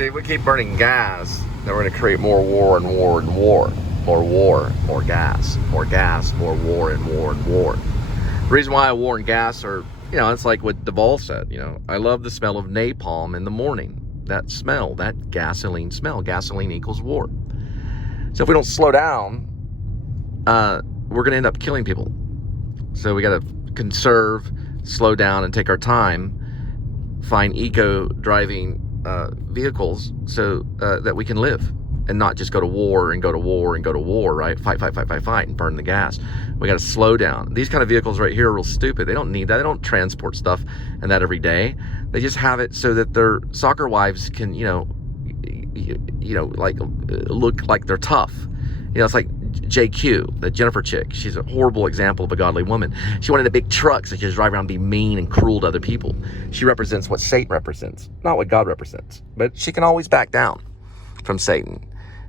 See, if we keep burning gas, then we're going to create more war and war and war. More war, more gas, more war and war and war. The reason why I war and gas are, it's like what Duvall said, I love the smell of napalm in the morning. That smell, that gasoline smell. Gasoline equals war. So if we don't slow down, we're going to end up killing people. So we got to conserve, slow down, and take our time. Find eco-driving vehicles so that we can live and not just go to war and go to war and go to war, right? Fight, and burn the gas. We got to slow down. These kind of vehicles right here are real stupid. They don't need that. They don't transport stuff and that every day. They just have it so that their soccer wives can, like look like they're tough. It's like JQ, the Jennifer chick. She's a horrible example of a godly woman. She wanted a big truck so she could drive around and be mean and cruel to other people. She represents what Satan represents, not what God represents. But she can always back down from Satan.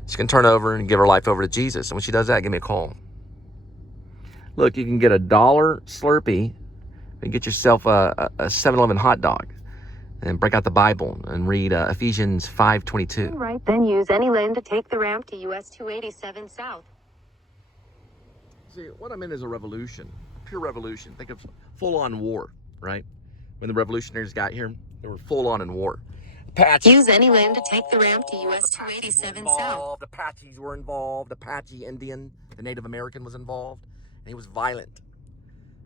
She can turn over and give her life over to Jesus. And when she does that, give me a call. Look, you can get $1 Slurpy and get yourself a 7-Eleven hot dog and break out the Bible and read Ephesians 5:22. Right, then use any lane to take the ramp to US 287 South. See, what I'm in is a revolution, pure revolution. Think of full-on war, right? When the revolutionaries got here, they were full-on in war. Apaches use any lane to take the ramp to US 287 South. Apaches were involved. Apache Indian, the Native American, was involved. And he was violent.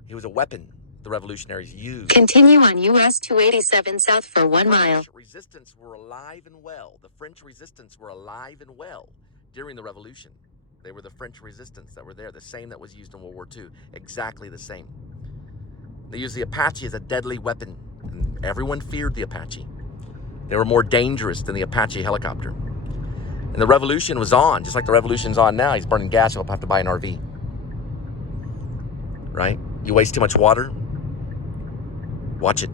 He was a weapon the revolutionaries used. Continue on US 287 South for 1 mile. The French resistance were alive and well. The French resistance were alive and well during the revolution. They were the French resistance that were there, the same that was used in World War II, exactly the same. They used the Apache as a deadly weapon, and everyone feared the Apache. They were more dangerous than the Apache helicopter. And the revolution was on, just like the revolution's on now. He's burning gas, you'll have to buy an RV. Right? You waste too much water, watch it.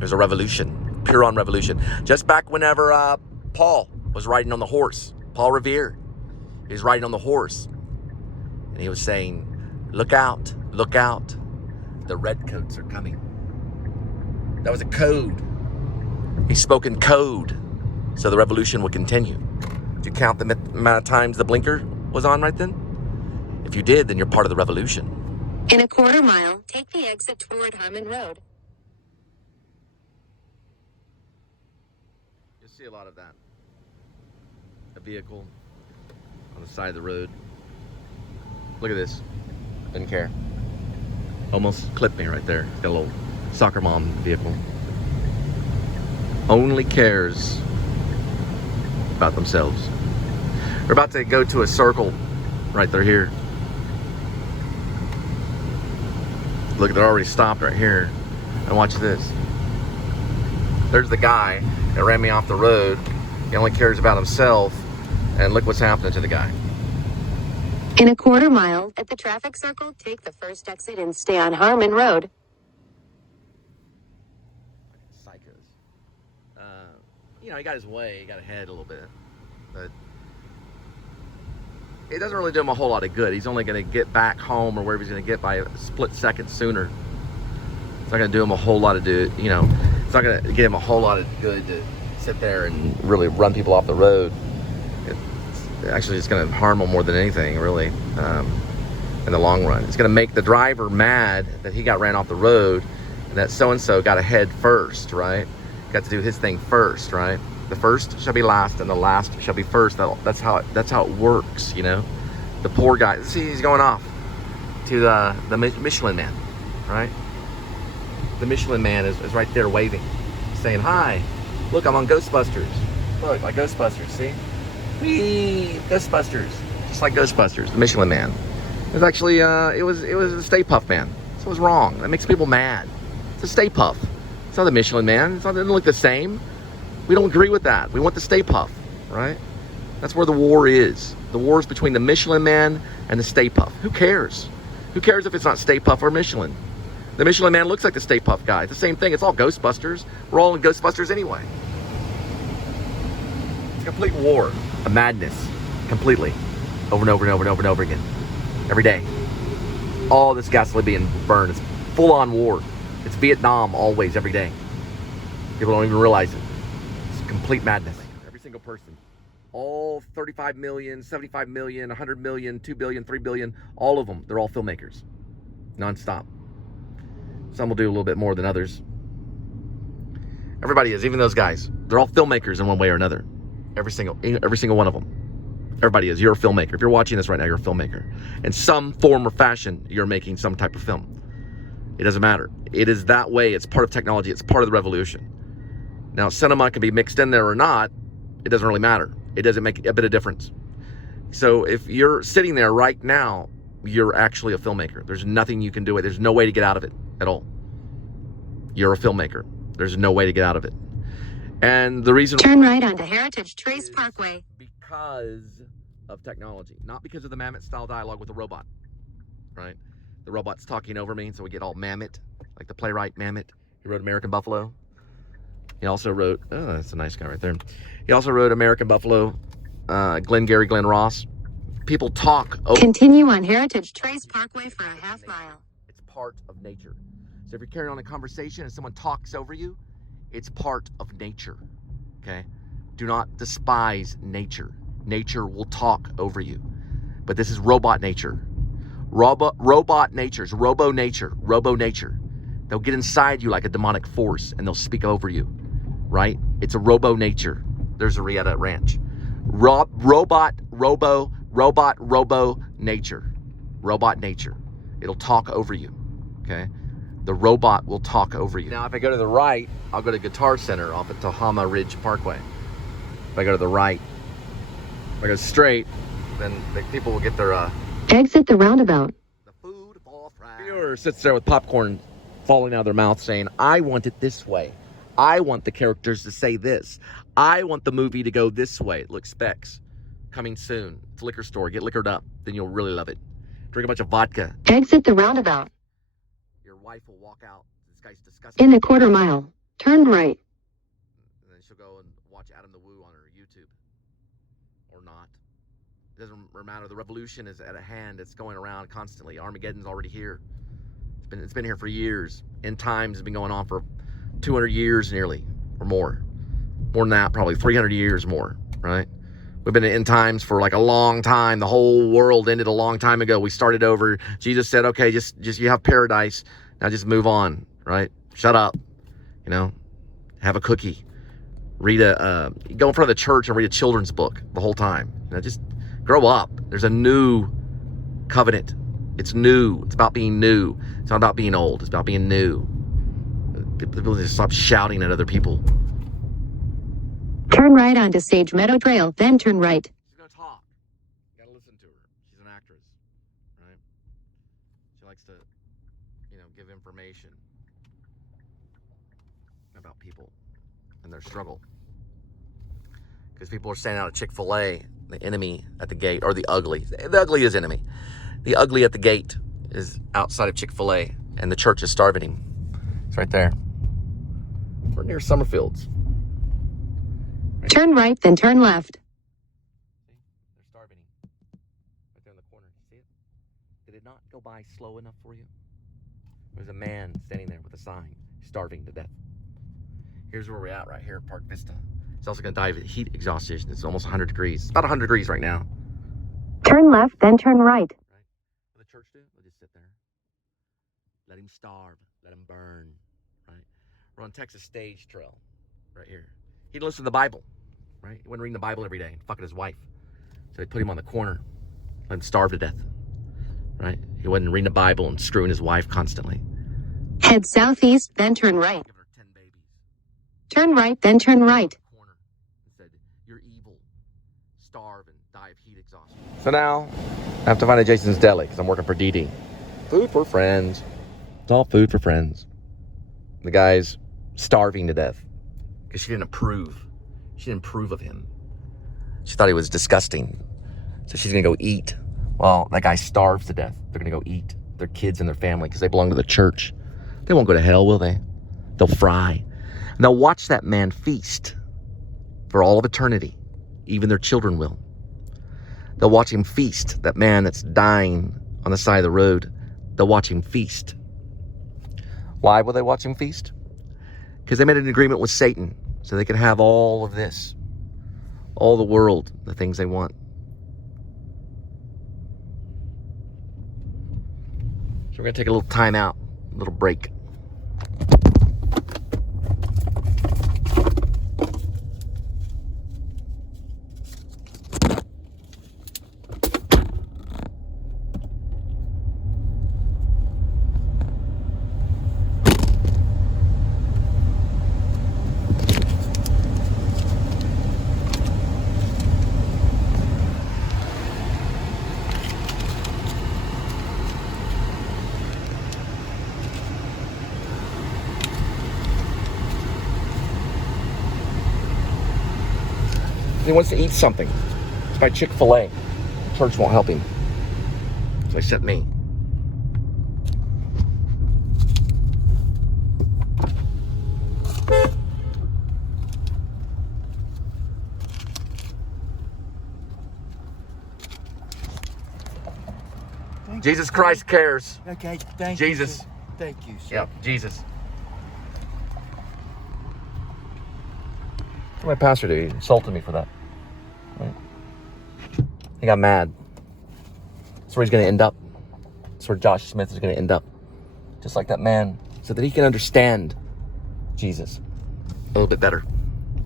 There's a revolution, pure on revolution. Just back whenever Paul was riding on the horse, Paul Revere, he was riding on the horse. And he was saying, look out, the redcoats are coming. That was a code. He spoke in code, so the revolution would continue. Did you count the amount of times the blinker was on right then? If you did, then you're part of the revolution. In a 1/4 mile, take the exit toward Harmon Road. You'll see a lot of that. A vehicle on the side of the road. Look at this. Didn't care. Almost clipped me right there. Got a little soccer mom vehicle. Only cares about themselves. We're about to go to a circle right there here. Look, they're already stopped right here. And watch this. There's the guy that ran me off the road. He only cares about himself. And look what's happening to the guy. In a 1/4 mile, at the traffic circle, take the first exit and stay on Harmon Road. Psychos. He got his way, he got ahead a little bit. But it doesn't really do him a whole lot of good. He's only going to get back home or wherever he's going to get by a split second sooner. It's not going to do him a whole lot of it's not going to get him a whole lot of good to sit there and really run people off the road. Actually, it's going to harm him more than anything, really, in the long run. It's going to make the driver mad that he got ran off the road and that so-and-so got ahead first, right? Got to do his thing first, right? The first shall be last and the last shall be first. That's how it works, The poor guy, see, he's going off to the Michelin Man, right? The Michelin Man is right there waving, saying, hi, look, I'm on Ghostbusters. Look, like Ghostbusters, see? Whee! Ghostbusters, just like Ghostbusters, the Michelin Man. It was actually, it was a Stay Puft Man. So it was wrong. That makes people mad. It's a Stay Puft. It's not the Michelin Man. It doesn't look the same. We don't agree with that. We want the Stay Puft, right? That's where the war is. The war is between the Michelin Man and the Stay Puft. Who cares? Who cares if it's not Stay Puft or Michelin? The Michelin Man looks like the Stay Puft guy. It's the same thing. It's all Ghostbusters. We're all in Ghostbusters anyway. It's a complete war. A madness, completely, over and over and over and over and over again, every day. All this gasoline being burned. It's full-on war. It's Vietnam always, every day. People don't even realize it. It's complete madness. Every single person. All 35 million, 75 million, 100 million, 2 billion, 3 billion, all of them, they're all filmmakers. Non-stop. Some will do a little bit more than others. Everybody is, even those guys. They're all filmmakers in one way or another. Every single one of them. Everybody is. You're a filmmaker. If you're watching this right now, you're a filmmaker. In some form or fashion, you're making some type of film. It doesn't matter. It is that way. It's part of technology. It's part of the revolution. Now, cinema can be mixed in there or not. It doesn't really matter. It doesn't make a bit of difference. So if you're sitting there right now, you're actually a filmmaker. There's nothing you can do. There's no way to get out of it at all. You're a filmmaker. There's no way to get out of it. And the reason... Turn right onto Heritage Trace Parkway. Because of technology. Not because of the Mammoth-style dialogue with the robot. Right? The robot's talking over me, so we get all Mammoth. Like the playwright Mammoth. He wrote American Buffalo. He also wrote... Oh, that's a nice guy right there. He also wrote American Buffalo. Glenn Ross. People talk over... Continue on Heritage Trace Parkway for a half mile. It's part of nature. So if you're carrying on a conversation and someone talks over you, it's part of nature, okay? Do not despise nature. Nature will talk over you. But this is robot nature. Robot nature's robo nature. They'll get inside you like a demonic force and they'll speak over you, right? It's a robo nature. There's a Rieta Ranch. Robot nature. Robot nature. It'll talk over you, okay? The robot will talk over you. Now, if I go to the right, I'll go to Guitar Center off at Tahoma Ridge Parkway. If I go to the right, if I go straight, then the people will get their... Exit the roundabout. The food for fries. Viewer sits there with popcorn falling out of their mouth saying, I want it this way. I want the characters to say this. I want the movie to go this way. Look, specs. Coming soon. It's a liquor store. Get liquored up. Then you'll really love it. Drink a bunch of vodka. Exit the roundabout. Your wife will walk out. This guy's disgusting. In a quarter mile, turn right. And then she'll go and watch Adam the Woo on her YouTube. Or not. It doesn't matter. The revolution is at hand. It's going around constantly. Armageddon's already here. It's been here for years. End times has been going on for 200 years nearly, or more. More than that, probably 300 years more, right? We've been in end times for like a long time. The whole world ended a long time ago. We started over. Jesus said, okay, just you have paradise. Now just move on, right? Shut up, you know? Have a cookie. Go in front of the church and read a children's book the whole time. You know, just grow up. There's a new covenant. It's new. It's about being new. It's not about being old. It's about being new. People just stop shouting at other people. Turn right onto Sage Meadow Trail, then turn right. She's gonna talk. You gotta listen to her. She's an actress, right? She likes to, give information about people and their struggle. Because people are standing out at Chick-fil-A, the enemy at the gate, or the ugly. The ugly is enemy. The ugly at the gate is outside of Chick-fil-A, and the church is starving him. It's right there. We're near Summerfields. Right. Turn right, then turn left. See? They're starving him. Right there in the corner. See it? Did it not go by slow enough for you? There's a man standing there with a sign, starving to death. Here's where we're at right here at Park Vista. He's also going to die of heat exhaustion. It's almost 100 degrees. It's about 100 degrees right now. Turn left, then turn right. Right? What the church do? They'll just sit there. Let him starve. Let him burn. Right? We're on Texas Stage Trail right here. He'd listen to the Bible. Right? He wouldn't read the Bible every day and fucking his wife. So they put him on the corner. Let him starve to death. Right? He wasn't reading the Bible and screwing his wife constantly. Head southeast, then turn right. Giving her 10 babies. Turn right, then turn right. Corner and said, you're evil. Starve and die of heat exhaustion. So now, I have to find a Jason's Deli because I'm working for DD. Food for friends. It's all food for friends. The guy's starving to death because she didn't approve. She didn't approve of him. She thought he was disgusting. So she's going to go eat. Well, that guy starves to death. They're going to go eat their kids and their family because they belong to the church. They won't go to hell, will they? They'll fry. And they'll watch that man feast for all of eternity. Even their children will. They'll watch him feast. That man that's dying on the side of the road, they'll watch him feast. Why will they watch him feast? Because they made an agreement with Satan so they could have all of this. all the world, the things they want. So we're going to take a little time out, a little break. He wants to eat something. It's by Chick-fil-A. Church won't help him. So they sent me. Jesus Christ cares. Okay, thank you. Jesus. Sir. Thank you, sir. Yeah, Jesus. What my pastor did, he insulted me for that. Right? He got mad. That's where he's going to end up. That's where Josh Smith is going to end up. Just like that man, so that he can understand Jesus a little bit better,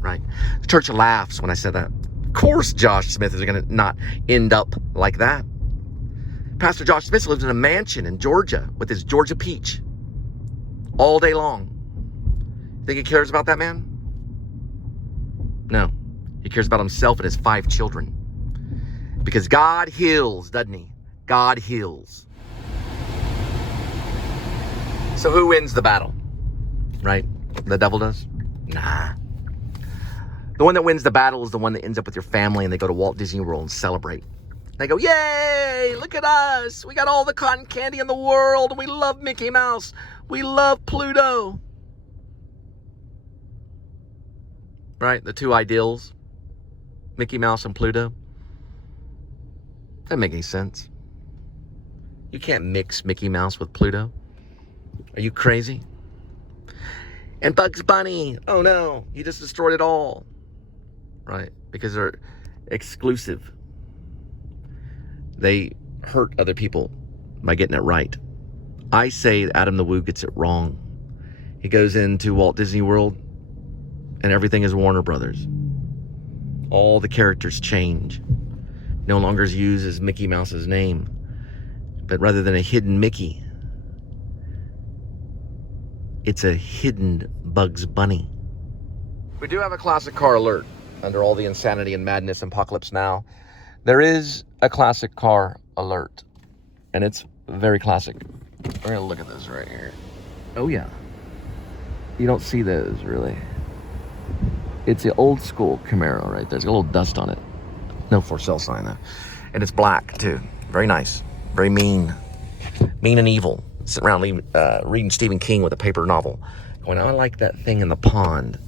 right? The church laughs when I said that. Of course Josh Smith is going to not end up like that. Pastor Josh Smith lives in a mansion in Georgia with his Georgia peach all day long. Think he cares about that man? No. He cares about himself and his 5 children. Because God heals, doesn't he? God heals. So who wins the battle? Right? The devil does? Nah. The one that wins the battle is the one that ends up with your family and they go to Walt Disney World and celebrate. They go, yay, look at us. We got all the cotton candy in the world and we love Mickey Mouse. We love Pluto. Right? The 2 ideals. Mickey Mouse and Pluto. Doesn't make any sense. You can't mix Mickey Mouse with Pluto. Are you crazy? And Bugs Bunny. Oh no, you just destroyed it all. Right? Because they're exclusive. They hurt other people by getting it right. I say Adam the Woo gets it wrong. He goes into Walt Disney World and everything is Warner Brothers. All the characters change. No longer uses Mickey Mouse's name. But rather than a hidden Mickey, it's a hidden Bugs Bunny. We do have a classic car alert under all the insanity and madness and apocalypse now. There is a classic car alert, and it's very classic. We're gonna look at this right here. Oh yeah. You don't see those really. It's the old school Camaro right there. There's a little dust on it. No for sale sign though. And it's black too. Very nice. Very mean. Mean and evil. Sitting around reading Stephen King with a paper novel. Going, I like that thing in the pond.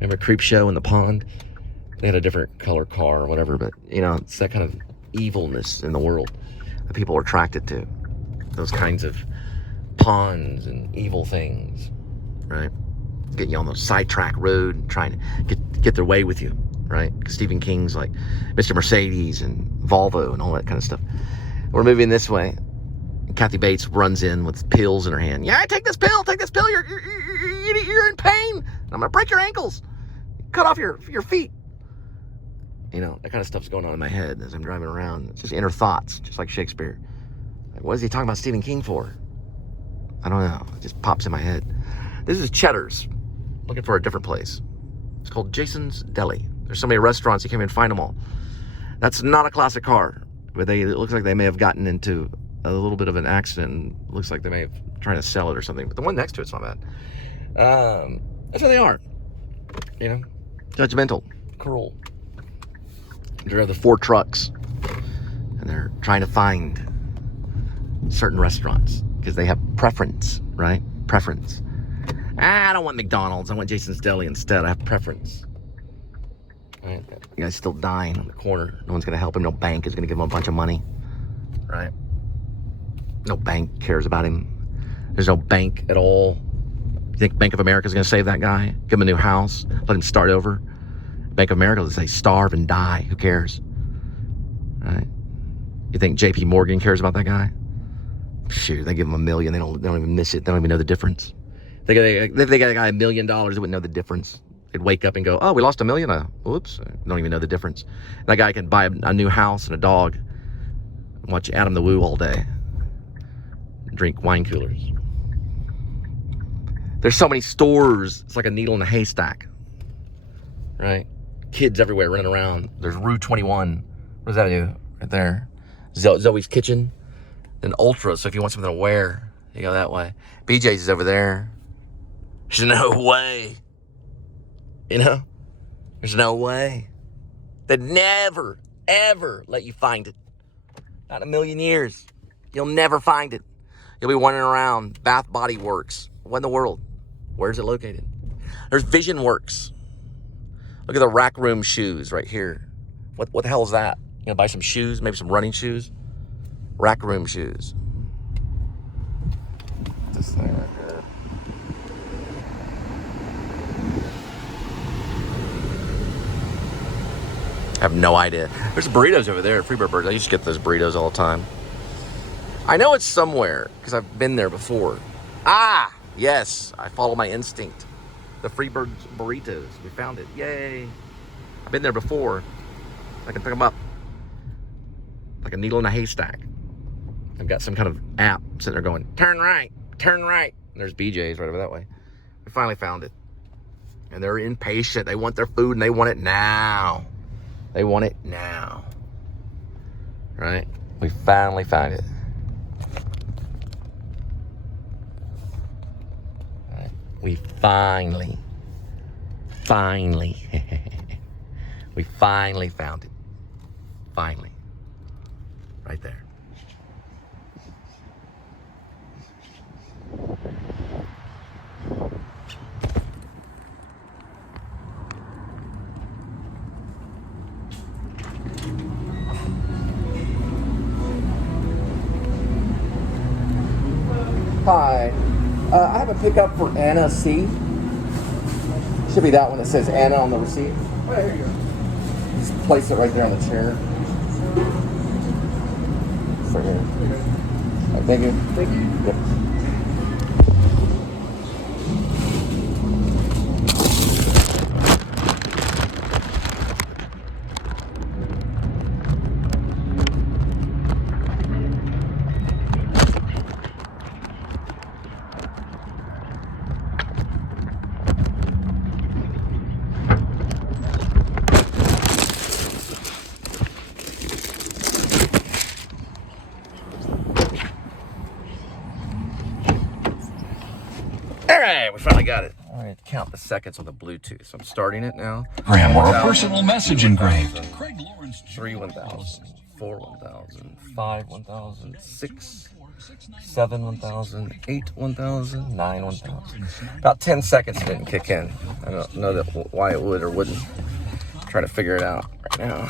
Remember Creepshow in the pond? They had a different color car or whatever, but you know, it's that kind of evilness in the world that people are attracted to. Those kinds of ponds and evil things, right? Getting you on the sidetrack road and trying to get their way with you, right? Because Stephen King's like Mr. Mercedes and Volvo and all that kind of stuff. We're moving this way. And Kathy Bates runs in with pills in her hand. Yeah, take this pill, you're in pain. I'm gonna break your ankles, cut off your feet. You know, that kind of stuff's going on in my head as I'm driving around. It's just inner thoughts, just like Shakespeare. Like, what is he talking about Stephen King for? I don't know. It just pops in my head. This is Cheddar's. Looking for a different place. It's called Jason's Deli. There's so many restaurants, you can't even find them all. That's not a classic car. But it looks like they may have gotten into a little bit of an accident. It looks like they may have trying to sell it or something. But the one next to it's not bad. That's how they are. You know? Judgmental. Cruel. There are the 4 trucks. And they're trying to find certain restaurants. Because they have preference, right? Preference. I don't want McDonald's. I want Jason's Deli instead. I have preference. Right? The guy's still dying on the corner. No one's going to help him. No bank is going to give him a bunch of money. Right? No bank cares about him. There's no bank at all. You think Bank of America is going to save that guy? Give him a new house? Let him start over? Bank of America, they say starve and die. Who cares? Right? You think JP Morgan cares about that guy? Shoot, they give him $1 million. They don't even miss it. They don't even know the difference. If they got a guy $1 million, they wouldn't know the difference. They'd wake up and go, oh, we lost $1 million. Whoops. Don't even know the difference. That guy can buy a new house and a dog and watch Adam the Woo all day. Drink wine coolers. There's so many stores. It's like a needle in a haystack. Right? Kids everywhere running around. There's Rue 21. What does that do? Right there. Zoe's Kitchen. Then Ultra. So if you want something to wear, you go that way. BJ's is over there. There's no way. You know? There's no way. They'd never, ever let you find it. Not in a million years. You'll never find it. You'll be wandering around Bath Body Works. What in the world? Where's it located? There's Vision Works. Look at the Rack Room shoes right here. What the hell is that? You gonna buy some shoes? Maybe some running shoes? Rack Room shoes. This thing right here. I have no idea. There's burritos over there at Freebird Burgers. I used to get those burritos all the time. I know it's somewhere because I've been there before. Ah, yes. I follow my instinct. The Freebird burritos. We found it. Yay. I've been there before. I can pick them up like a needle in a haystack. I've got some kind of app sitting there going, turn right, turn right. And there's BJ's right over that way. We finally found it. And they're impatient. They want their food and they want it now. They want it now. Right? We finally found it. Right? We finally we finally found it. Finally. Right there. Hi, I have a pickup for Anna C. Should be that one that says Anna on the receipt. Oh, here you go. Just place it right there on the chair. Right here. All right, thank you. Thank you. Yep. All right, we finally got it. All right, count the seconds on the Bluetooth. So I'm starting it now. Program or a personal message engraved. 3 1,000, 4 1,000, 5 1,000, 6, 7 1,000, 8 1,000, 9 1,000. About 10 seconds didn't kick in. I don't know why it would or wouldn't. Trying to figure it out right now.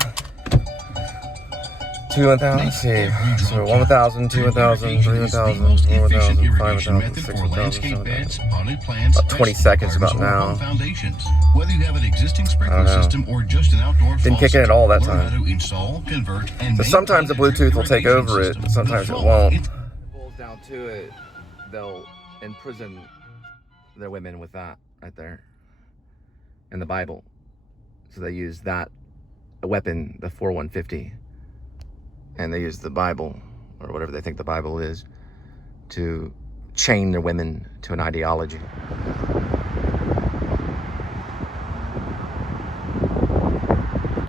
2 1,000, let's see. So 1,000, 2 1,000, 3 1,000, 4 1,000, 5 1,000, 6 1,000, 7 1,000. About 20 seconds about now. Whether you have an existing sprinkler system or just an outdoor didn't kick in at all that time. Install, convert, and so sometimes the Bluetooth will take over it, sometimes it won't. It boils down to it, they'll imprison their women with that right there in the Bible. So they use that weapon, the 4150. And they use the Bible, or whatever they think the Bible is, to chain their women to an ideology.